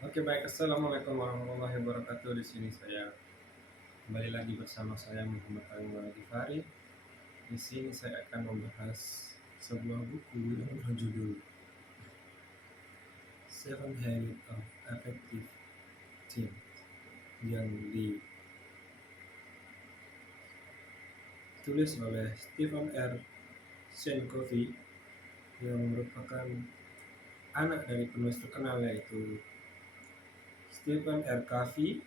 Oke baik, assalamualaikum warahmatullahi wabarakatuh. Di sini saya kembali lagi bersama saya Muhammad Fari. Di sini saya akan membahas sebuah buku yang berjudul Seven Habits of Effective Team yang ditulis oleh Stephen Sean Covey yang merupakan anak dari penulis terkenal yaitu Stephen Covey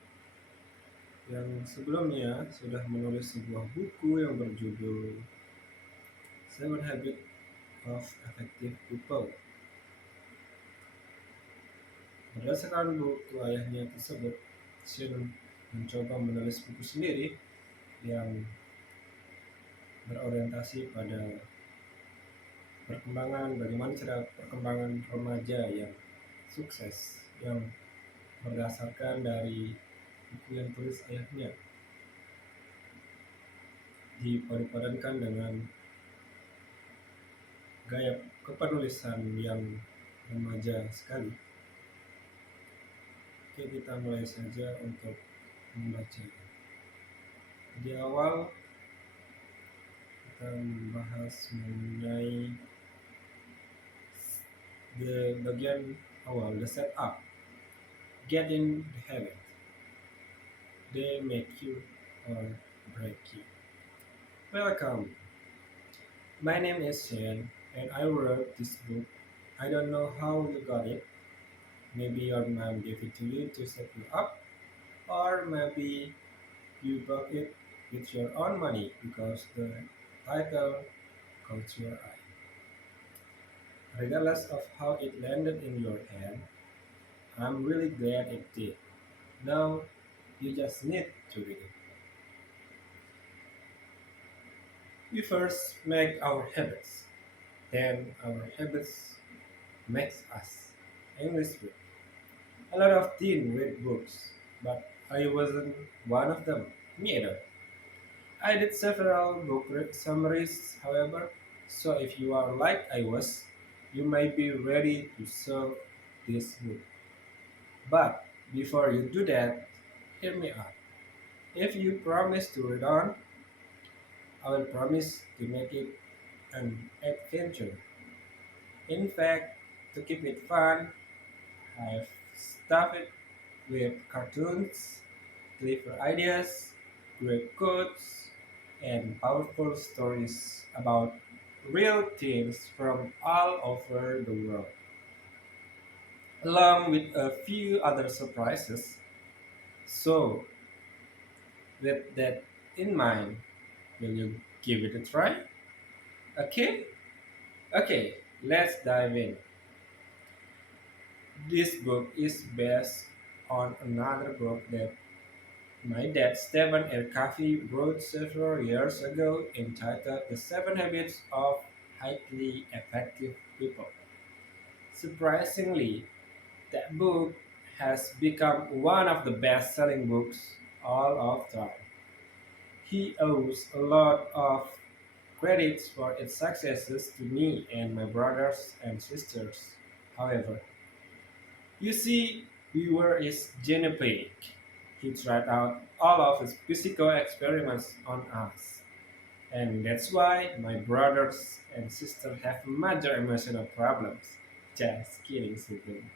yang sebelumnya sudah menulis sebuah buku yang berjudul Seven Habits of Effective People. Berdasarkan buku ayahnya tersebut, Sean mencoba menulis buku sendiri yang berorientasi pada bagaimana cara perkembangan remaja yang sukses, yang berdasarkan dari buku yang tulis ayahnya, dipadupadankan dengan gaya kepenulisan yang remaja sekali. Oke, kita mulai saja untuk membaca. Di awal kita membahas mengenai bagian awal, the setup. Get in the habit. They make you or break you. Welcome. My name is Shane, and I wrote this book. I don't know how you got it. Maybe your mom gave it to you to set you up, or maybe you bought it with your own money because the title caught your eye. Regardless of how it landed in your hand, I'm really glad it did. Now, you just need to read it. We first make our habits, then our habits makes us. English book. A lot of teen read books, but I wasn't one of them. Me either. I did several book summaries, however, so if you are like I was, you may be ready to serve this book. But before you do that, hear me out. If you promise to read on, I will promise to make it an adventure. In fact, to keep it fun, I've stuffed it with cartoons, clever ideas, great quotes, and powerful stories about real things from all over the world, along with a few other surprises. So, with that in mind, will you give it a try? Okay? Okay, let's dive in. This book is based on another book that my dad, Stephen Covey, wrote several years ago entitled The Seven Habits of Highly Effective People. Surprisingly, that book has become one of the best selling books all of time. He owes a lot of credits for its successes to me and my brothers and sisters. However, you see, we were his genetic. He tried out all of his physical experiments on us. And that's why my brothers and sisters have major emotional problems. Just kidding, Susan.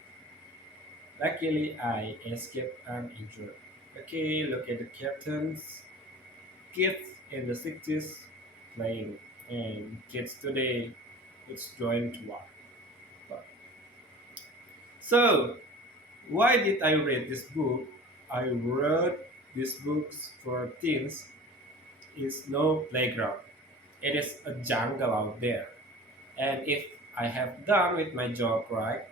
Luckily, I escaped uninjured. Okay, look at the cartoons. Kids in the 60s playing, and kids today, it's joined to war. So, why did I read this book? I wrote these books for teens is no playground. It is a jungle out there. And if I have done with my job right,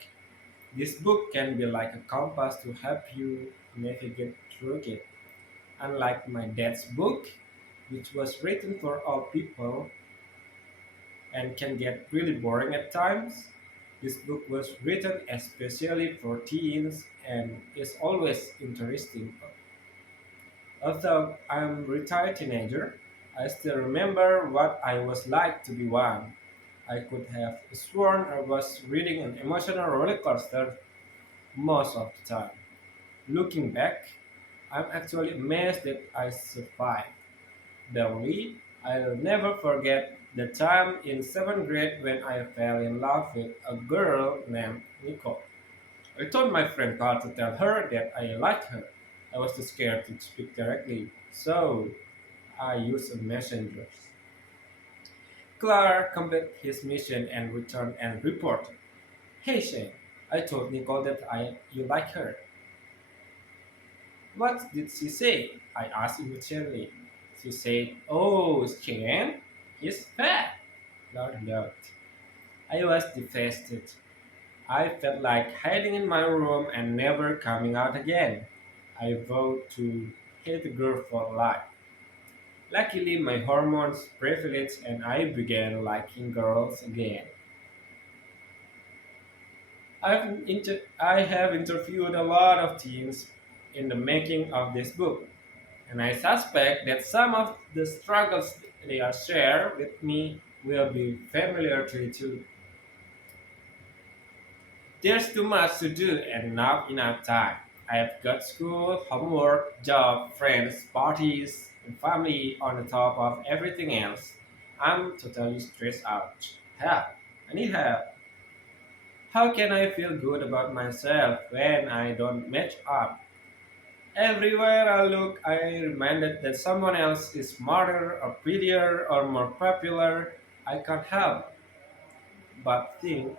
this book can be like a compass to help you navigate through it. Unlike my dad's book, which was written for all people and can get really boring at times, this book was written especially for teens and is always interesting. Although I'm a retired teenager, I still remember what I was like to be one. I could have sworn I was reading an emotional roller coaster most of the time. Looking back, I'm actually amazed that I survived. Barely, I'll never forget the time in seventh grade when I fell in love with a girl named Nicole. I told my friend Carl to tell her that I liked her. I was too scared to speak directly, so I used a messenger. Clark completed his mission and returned and reported, "Hey Shane, I told Nicole that you like her." "What did she say?" I asked immediately. "She said, 'Oh, Shane, he's fat.'" Loud, loud. I was devastated. I felt like hiding in my room and never coming out again. I vowed to hate the girl for life. Luckily, my hormones prevailed and I began liking girls again. I have interviewed a lot of teens in the making of this book, and I suspect that some of the struggles they are share with me will be familiar to you too. There's too much to do and not enough time. I've got school, homework, job, friends, parties, and family on the top of everything else. I'm totally stressed out. Help! I need help. How can I feel good about myself when I don't match up? Everywhere I look, I am reminded that someone else is smarter or prettier or more popular. I can't help but think,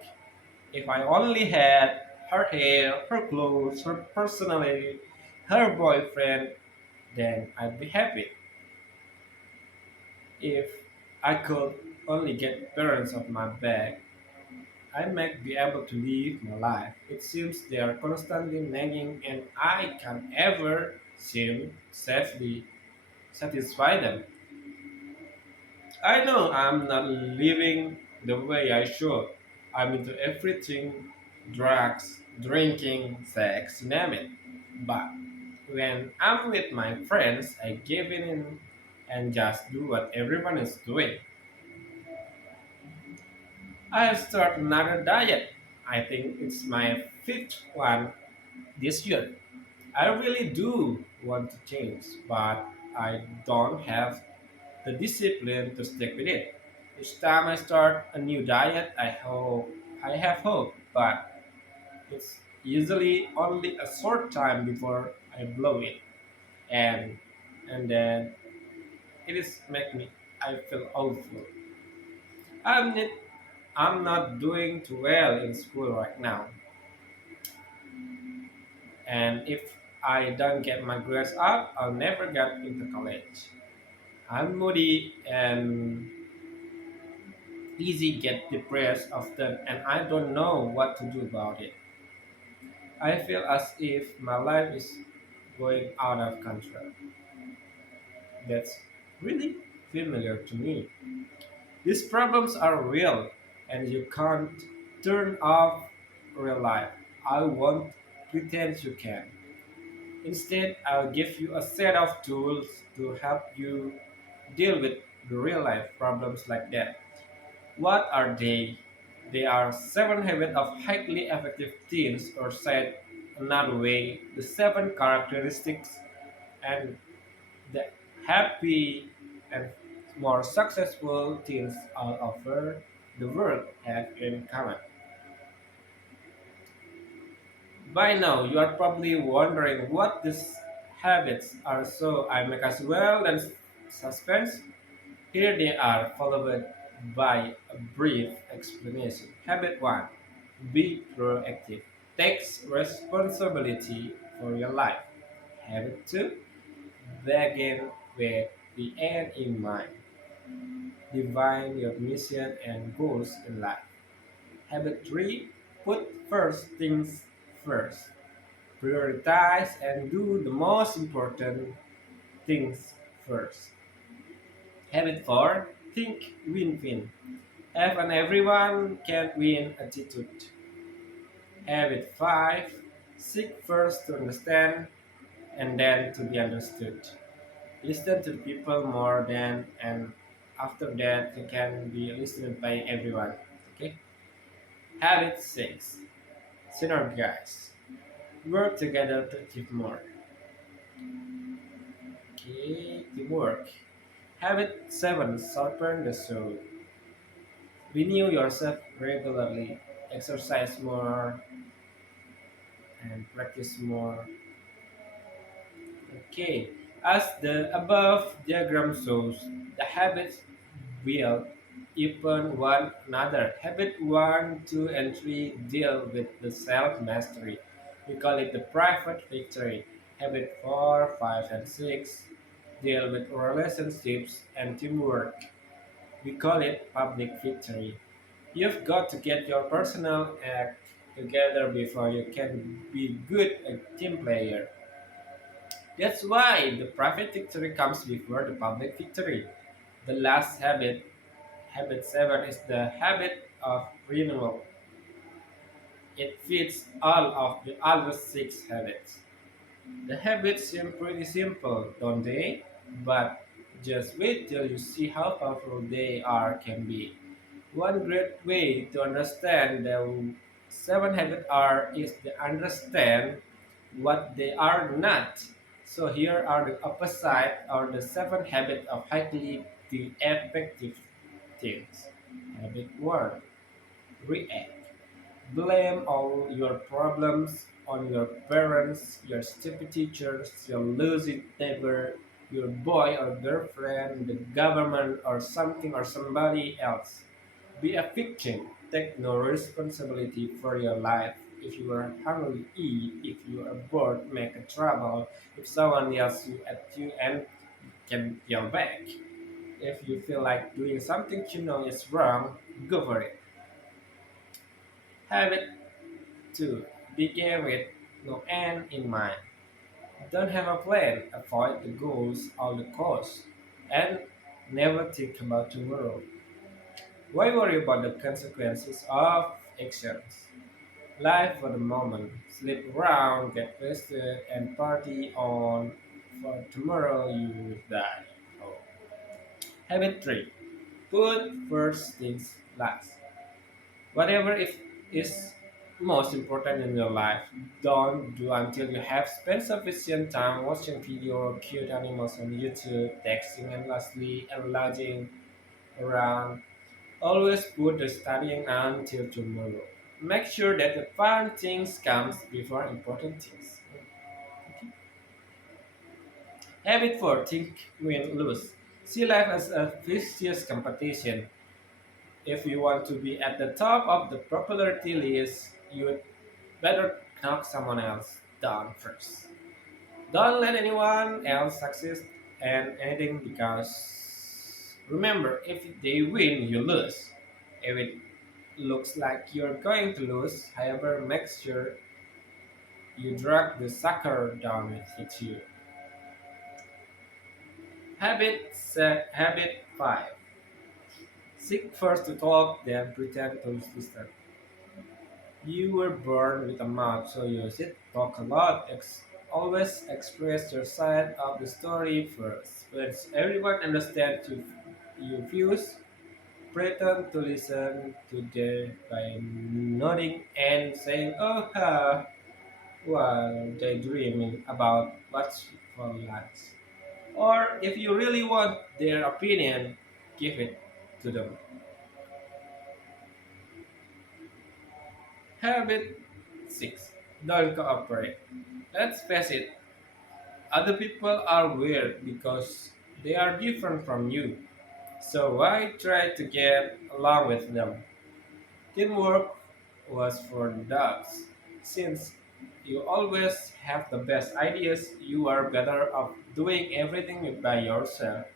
if I only had her hair, her clothes, her personality, her boyfriend, then I'd be happy. If I could only get parents off my back, I might be able to live my life. It seems they are constantly nagging and I can't ever seem safely satisfy them. I know I'm not living the way I should. I'm into everything: drugs, drinking, sex, you name it. But when I'm with my friends, I give in and just do what everyone is doing. I have started another diet. I think it's my fifth one this year. I really do want to change, but I don't have the discipline to stick with it. Each time I start a new diet, I have hope, but it's usually only a short time before I blow it, and and then it is make me I feel awful. I'm not, I'm not doing too well in school right now, and if I don't get my grades up, I'll never get into college. I'm moody and easy get depressed often, and I don't know what to do about it. I feel as if my life is going out of control. That's really familiar to me. These problems are real, and you can't turn off real life. I won't pretend you can. Instead, I'll give you a set of tools to help you deal with the real life problems like that. What are they? They are seven habits of highly effective teens, or said another way, the seven characteristics and the happy and more successful teens all over the world have in common. By now, you are probably wondering what these habits are, so I make as well than suspense. Here they are, followed by a brief explanation. Habit 1: be proactive. Takes responsibility for your life. Habit 2: begin with the end in mind. Define your mission and goals in life. Habit 3: put first things first. Prioritize and do the most important things first. Habit 4: think win-win. Have an everyone can win attitude. Habit 5: seek first to understand and then to be understood. Listen to people more than, and after that they can be listened by everyone. Okay. Habit 6: synergize. Work together to achieve more. Okay, teamwork. Habit 7. Sharpen the sword. Renew yourself regularly. Exercise more and practice more. Okay, as the above diagram shows, the habits will even one another. Habit 1, 2, and 3 deal with the self mastery. We call it the private victory. Habit 4, 5, and 6 deal with relationships and teamwork. We call it public victory. You've got to get your personal act together before you can be good a team player. That's why the private victory comes before the public victory. The last habit, habit 7, is the habit of renewal. It fits all of the other 6 habits. The habits seem pretty simple, don't they? But just wait till you see how powerful they are can be. One great way to understand the 7 habits are is to understand what they are not. So here are the opposite or the 7 habits of highly the effective things. Habit 1. React. Blame all your problems on your parents, your stupid teachers, your lazy neighbor, your boy or girlfriend, the government, or something or somebody else. Be a victim. Take no responsibility for your life. If you are hungry, eat. If you are bored, make a trouble. If someone yells at you and can yell back. If you feel like doing something you know is wrong, go for it. Habit 2. Begin with no end in mind. Don't have a plan. Avoid the goals all the costs. And never think about tomorrow. Why worry about the consequences of actions? Live for the moment, sleep around, get wasted, and party on for tomorrow you will die. Oh. Habit 3. Put first things last. Whatever if is most important in your life, don't do until you have spent sufficient time watching video cute animals on YouTube, texting endlessly, and lodging around. Always put the studying until tomorrow. Make sure that the fun things comes before important things. Habit 4. Think, win, lose. See life as a vicious competition. If you want to be at the top of the popularity list, you better knock someone else down first. Don't let anyone else succeed and anything because remember, if they win, you lose. If it looks like you're going to lose, however, make sure you drag the sucker down with you. Habit 5. Seek first to talk, then pretend to listen. You were born with a mouth, so use it. Talk a lot. Always express your side of the story first. When everyone understands your views, pretend to listen to them by nodding and saying, "Oh, ha," while daydreaming about what's for lunch. Or if you really want their opinion, give it to them. Habit 6. Don't cooperate. Let's face it, other people are weird because they are different from you. So why try to get along with them? Teamwork was for the dogs. Since you always have the best ideas, you are better off doing everything by yourself.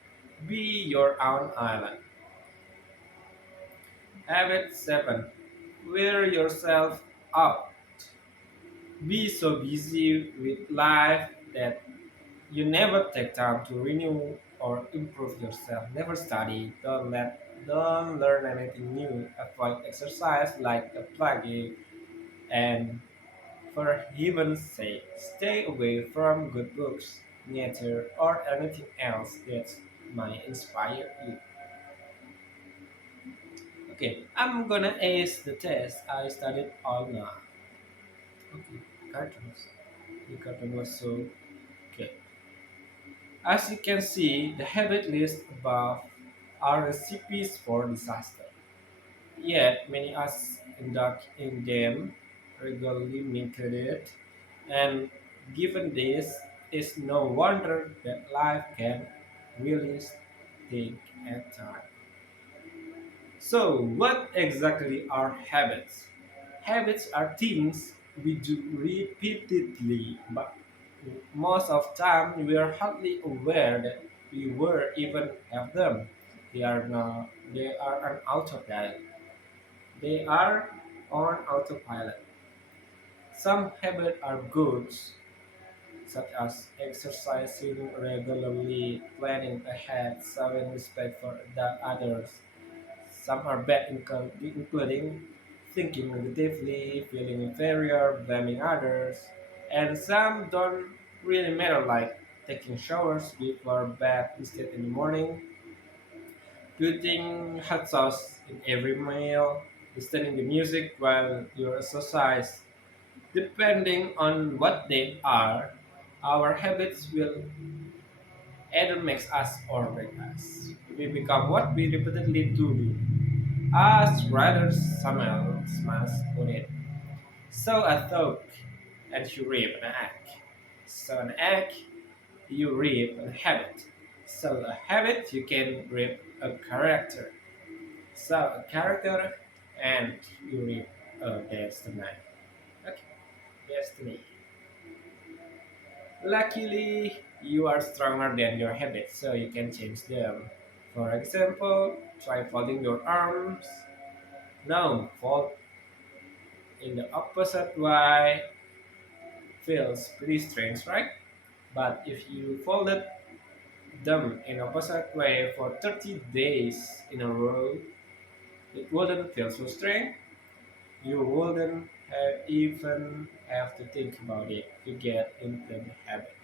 Be your own island. Habit 7. Wear yourself out. Be so busy with life that you never take time to renew or improve yourself. Never study. Don't learn anything new. Avoid exercise like a plague. And for heaven's sake, stay away from good books, nature, or anything else that might inspire you. Okay, I'm gonna ace the test. I studied all night. Okay, cartoons. The cartoon was so good. As you can see, the habit list above are recipes for disaster. Yet many us indulge in them regularly included, and given this, it's no wonder that life can really stink at times. So, what exactly are habits? Habits are things we do repeatedly, but most of time we are hardly aware that we were even have them. They are on autopilot. They are on autopilot. Some habits are good, such as exercising regularly, planning ahead, showing respect for the others. Some are bad, including thinking negatively, feeling inferior, blaming others, and some don't really matter, like taking showers before bed instead in the morning, putting hot sauce in every meal, listening to music while you exercise. Depending on what they are, our habits will either make us or break us. We become what we repeatedly do. As writer Samuel Smas put it, sow a thought and you reap an act. Sow an act, you reap a habit. Sow a habit, you can reap a character. Sow a character, and you reap a destiny. Okay, destiny. Luckily, you are stronger than your habits, so you can change them. For example, try folding your arms. Now, fold in the opposite way feels pretty strange, right? But if you folded them in opposite way for 30 days in a row, it wouldn't feel so strange. You wouldn't even have to think about it. You get into the habit.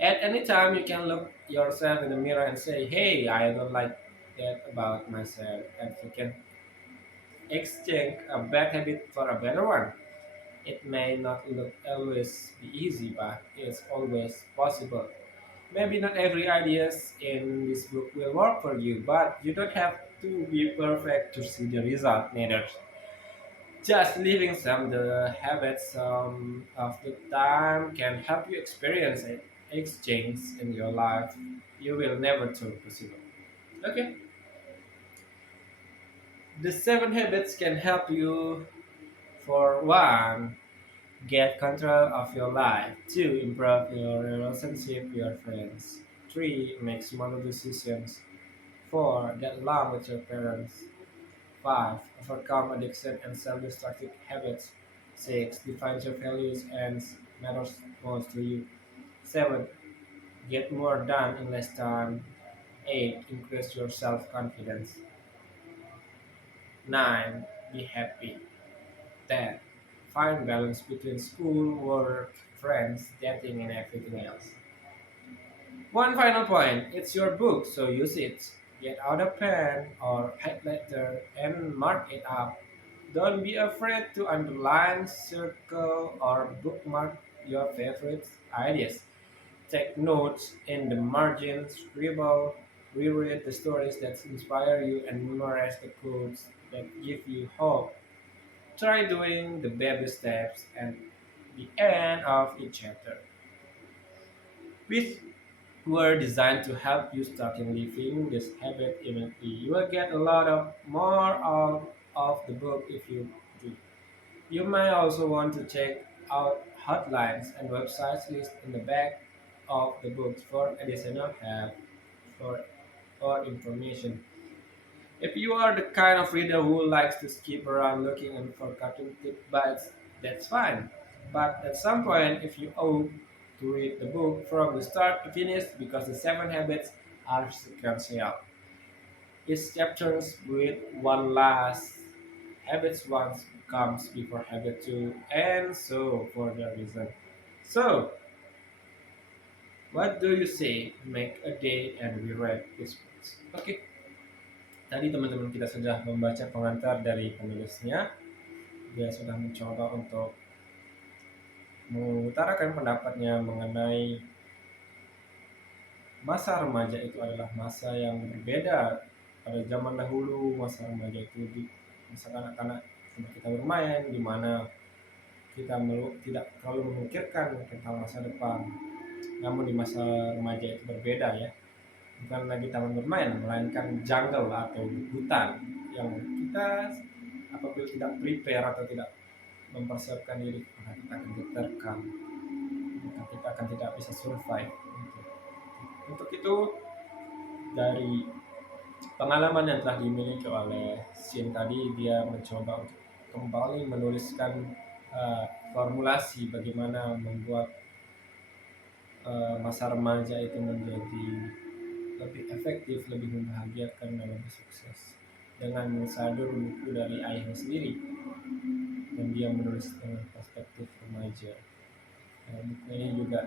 At any time, you can look yourself in the mirror and say, "Hey, I don't like that about myself," and you can exchange a bad habit for a better one. It may not look always be easy, but it's always possible. Maybe not every ideas in this book will work for you, but you don't have to be perfect to see the result neither. Just living some the habits of the time can help you experience it, exchange in your life you will never thought possible. Okay, the seven habits can help you. For one, get control of your life. 2. Improve your relationship with your friends. 3. Make smaller decisions. 4. Get along with your parents. 5. Overcome addiction and self-destructive habits. 6. Define your values and matters most to you. 7. Get more done in less time. 8. Increase your self-confidence. 9. Be happy. 10. Find balance between school, work, friends, dating, and everything else. One final point, it's your book, so use it. Get out a pen or highlighter and mark it up. Don't be afraid to underline, circle, or bookmark your favorite ideas. Take notes in the margins, scribble, reread the stories that inspire you, and memorize the quotes that give you hope. Try doing the baby steps at the end of each chapter, which were designed to help you start in living this habit immediately. You will get a lot of more out of the book if you do. You may also want to check out hotlines and websites listed in the back of the book for additional help for or information. If you are the kind of reader who likes to skip around looking for cartoon tidbits, that's fine. But at some point, if you owe to read the book from the start to finish because the seven habits are sequential. Each chapter with one last habits once comes before habit two, and so for the reason. So, what do you say? Make a day and reread this book. Okay, tadi teman-teman kita sudah membaca pengantar dari penulisnya. Dia sudah mencoba untuk mengutarakan pendapatnya mengenai masa remaja itu adalah masa yang berbeda. Pada zaman dahulu masa remaja itu di masa kanak-kanak tempat kita bermain, di mana kita tidak terlalu memikirkan tentang masa depan. Namun di masa remaja itu berbeda ya, bukan lagi taman bermain, melainkan jungle atau hutan yang kita apabila tidak prepare atau tidak mempersiapkan diri, maka kita akan diterkam, maka kita akan tidak bisa survive. Untuk itu, dari pengalaman yang telah dimiliki oleh Shin tadi, dia mencoba untuk kembali menuliskan uh, formulasi bagaimana membuat masa remaja itu menjadi lebih efektif, lebih membahagiakan dan lebih sukses dengan mensadur buku dari ayahnya sendiri, dan dia menulis dengan perspektif remaja. Buku ini juga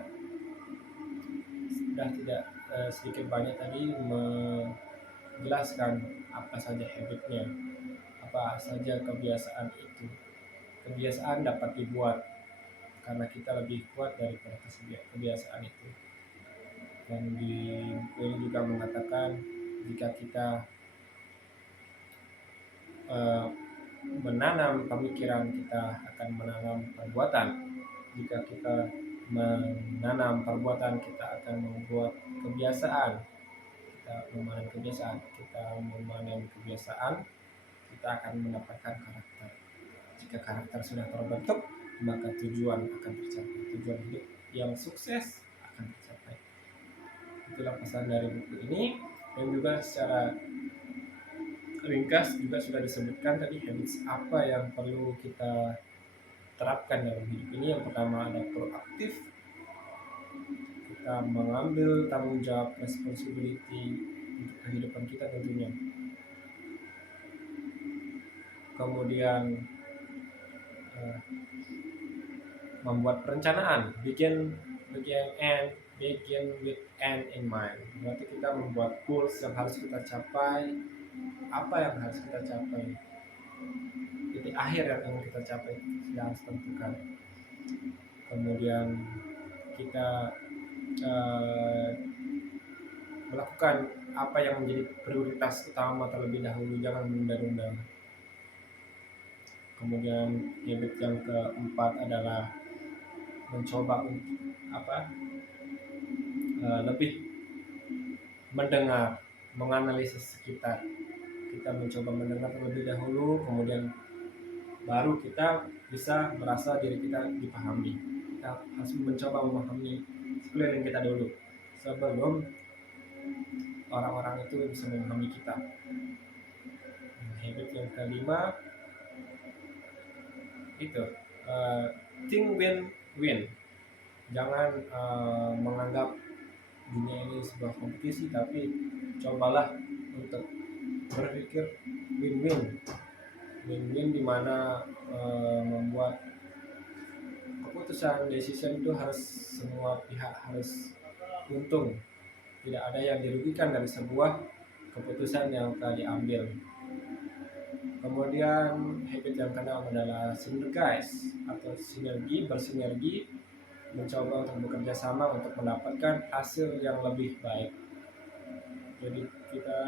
sudah tidak sedikit banyak tadi menjelaskan apa saja habitnya, apa saja kebiasaan itu. Kebiasaan dapat dibuat karena kita lebih kuat daripada kebiasaan itu. Dan di buku ini juga mengatakan jika kita menanam pemikiran, kita akan menanam perbuatan. Jika kita menanam perbuatan, kita akan membuat kebiasaan. Kita memanen kebiasaan, kita akan mendapatkan karakter. Jika karakter sudah terbentuk, maka tujuan akan tercapai. Tujuan hidup yang sukses akan tercapai. Itulah pesan dari buku ini. Dan juga secara ringkas juga sudah disebutkan tadi habits apa yang perlu kita terapkan dalam hidup ini. Yang pertama ada proaktif, kita mengambil tanggung jawab, responsibility untuk kehidupan kita tentunya. Kemudian membuat perencanaan, begin with end in mind. Berarti kita membuat goals yang harus kita capai, apa yang harus kita capai, titik akhir yang ingin kita capai sudah harus tentukan. Kemudian kita melakukan apa yang menjadi prioritas utama terlebih dahulu, jangan menunda-nunda. Kemudian habit yang keempat adalah mencoba lebih mendengar, menganalisis sekitar. Kita mencoba mendengar terlebih dahulu, kemudian baru kita bisa merasa diri kita dipahami. Kita harus mencoba memahami sekeliling kita dulu sebelum orang-orang itu bisa memahami kita. Habit yang kelima itu think win-win. Jangan menganggap dunia ini sebuah kompetisi, tapi cobalah untuk berpikir win-win, dimana membuat keputusan decision itu harus semua pihak harus untung, tidak ada yang dirugikan dari sebuah keputusan yang telah diambil. Kemudian habit yang keenam adalah synergize atau bersinergi, mencoba untuk bekerja sama untuk mendapatkan hasil yang lebih baik. Jadi kita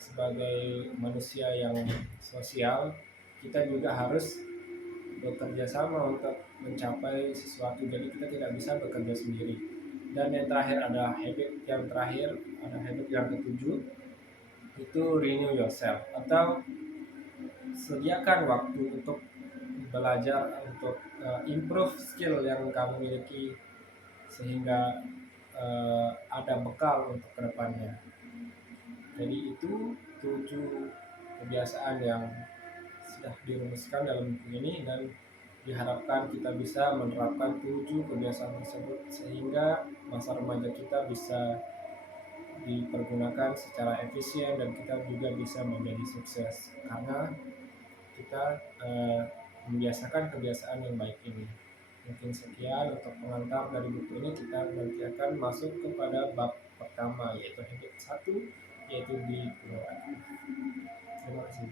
sebagai manusia yang sosial, kita juga harus bekerja sama untuk mencapai sesuatu. Jadi kita tidak bisa bekerja sendiri. Dan yang terakhir ada habit yang ketujuh, itu renew yourself atau sediakan waktu untuk belajar, untuk improve skill yang kamu miliki sehingga ada bekal untuk kedepannya. Jadi itu 7 kebiasaan yang sudah dirumuskan dalam buku ini, dan diharapkan kita bisa menerapkan 7 kebiasaan tersebut sehingga masa remaja kita bisa dipergunakan secara efisien dan kita juga bisa menjadi sukses karena kita membiasakan kebiasaan yang baik ini. Mungkin sekian untuk pengantar dari buku ini. Kita nanti akan masuk kepada bab pertama, yaitu habit 1, yaitu diibaratkan. Terima kasih.